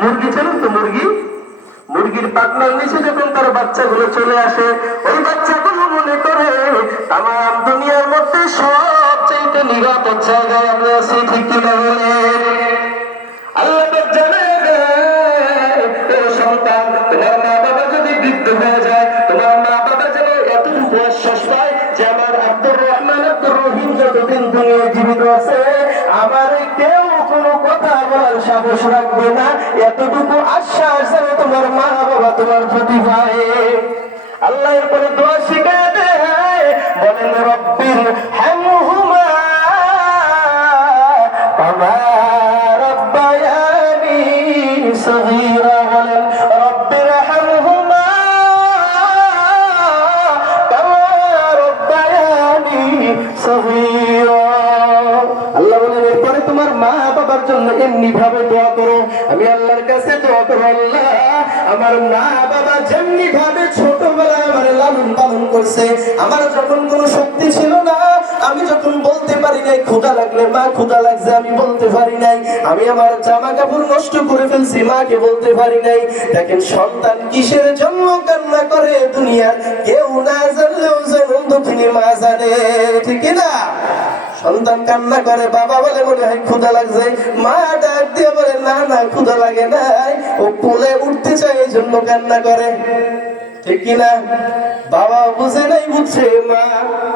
মুরগি ছিল তো, মুরগির পাতলার নিচে যখন তার বাচ্চাগুলো চলে আসে, ওই বাচ্চাগুলো মনে করে তামাম দুনিয়ার মধ্যে সবচেয়ে নিরাপদ জায়গায় আমি আছি, ঠিক কিনা বলেন? আল্লাহ পাক জানেন, ও সন্তান, তোমার মা বাবা যদি বৃদ্ধ হয়ে যায়, তোমার মা বাবা যেন এতটুকু আশ্বাস পায় যে আমার আব্দুর রহমান আব্দুর রহিম যতদিন দুনিয়ায় জীবিত আছে, আমার কেউ কোনো কথা বলার সাহস রাখবে না, এতটুকু আশ্বাস যেন তোমার মা বাবা তোমার প্রতি পায়। আল্লাহ এরপরে দোয়া শিখায় দেয়, বলেন রব্বির হামহুমা কামা রাব্বায়ানি সগীরা, বলেন রব্বির হামহুমা কামা রাব্বায়ানি সগীরা। আল্লাহ বলেন এরপরে তোমার মা বাবার জন্য এমনি ভাবে দোয়া করো, আমি আল্লাহর কাছে দোয়া করো, আল্লাহ আমার মা বাবা যেমনি ভাবে ছোটবেলায় আমার লালন পালন করছে, আমার যখন কোনো শক্তি ছিল না, আমি যখন বলতে পারি নাই ক্ষুধা লাগলে মা ক্ষুধা লাগছে আমি বলতে পারি নাই, আমি আমার জামা কাপড় নষ্ট করে ফেলছি মাকে বলতে পারি নাই। দেখেন সন্তান কিসের জন্য কান্না করে দুনিয়ার কেউ না জানলেও যেন দক্ষিণী মা জানে, ঠিক না? সন্তান কান্না করে, বাবা বলে মনে হয় ক্ষুধা লাগছে, মা ডাক দিয়ে বলে না না ক্ষুধা লাগে নাই, ও কোলে উঠতে চায় এই জন্য কান্না করে, ঠিক কিনা? বাবা বুঝে নাই, বুঝছে মা।